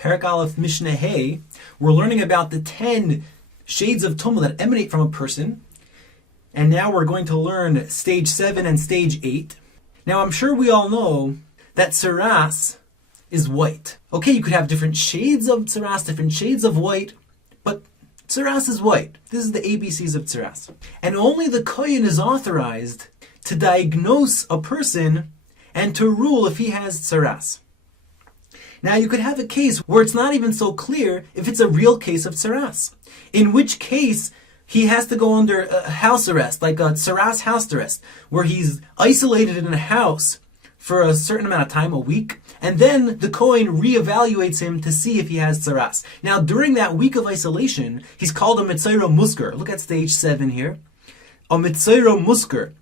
Perek Aleph Mishna Hey, we're learning about the 10 shades of tumah that emanate from a person. And now we're going to learn stage 7 and stage 8. Now I'm sure we all know that tsaras is white. Okay, you could have different shades of tsaras, different shades of white, but tsaras is white. This is the ABCs of tsaras. And only the kohen is authorized to diagnose a person and to rule if he has tsaras. Now you could have a case where it's not even so clear if it's a real case of tsaras, in which case he has to go under a house arrest, like a tsaras house arrest, where he's isolated in a house for a certain amount of time, a week, and then the kohen reevaluates him to see if he has tsaras. Now during that week of isolation, he's called a mitzayro musker. Look at stage 7 here. A mitzayro musker.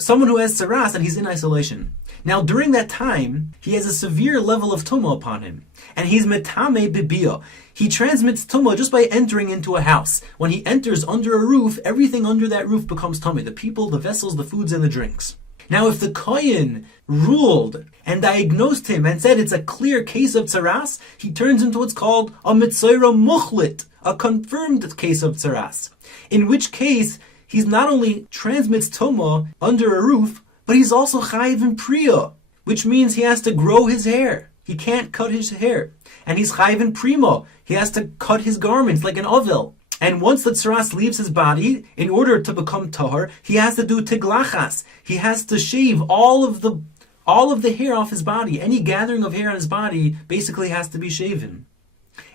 Someone who has tsaras and he's in isolation. Now during that time, he has a severe level of tumah upon him. And he's metame bibiyah. He transmits tumah just by entering into a house. When he enters under a roof, everything under that roof becomes tumah. The people, the vessels, the foods, and the drinks. Now if the kohen ruled and diagnosed him and said it's a clear case of tsaras, he turns into what's called a mitzayro muchlit, a confirmed case of tsaras. In which case, he's not only transmits tumah under a roof, but he's also chayiv in priya, which means he has to grow his hair. He can't cut his hair. And he's chayiv in primo. He has to cut his garments like an ovel. And once the tsaras leaves his body, in order to become tahor, he has to do tiglachas. He has to shave all of the hair off his body. Any gathering of hair on his body basically has to be shaven.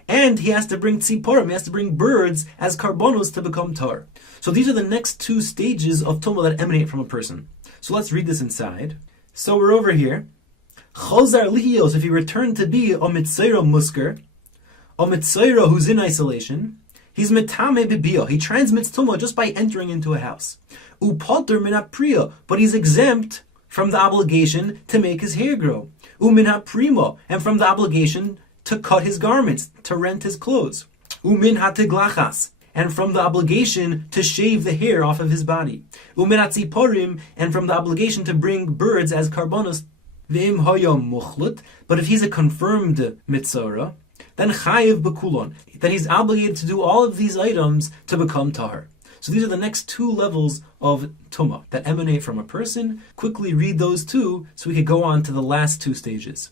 And he has to bring tziporim, he has to bring birds as karbonos to become tar. So these are the next 2 stages of tumah that emanate from a person. So let's read this inside. So we're over here. Chozar lihios, if he returned to be a mitzayro musker, a mitzayro who's in isolation, he's metame bibiyah. He transmits tumah just by entering into a house. Upalter min hapriya, but he's exempt from the obligation to make his hair grow. Umin haprima, and from the obligation to cut his garments, to rent his clothes. Umin hatiglachas, and from the obligation to shave the hair off of his body. Umin hatziporim, and from the obligation to bring birds as karbonos. V'im hayom muchlut, but if he's a confirmed mitzora, then chayiv bekulon, then he's obligated to do all of these items to become tahor. So these are the next 2 levels of tumah that emanate from a person. Quickly read those 2 so we could go on to the last 2 stages.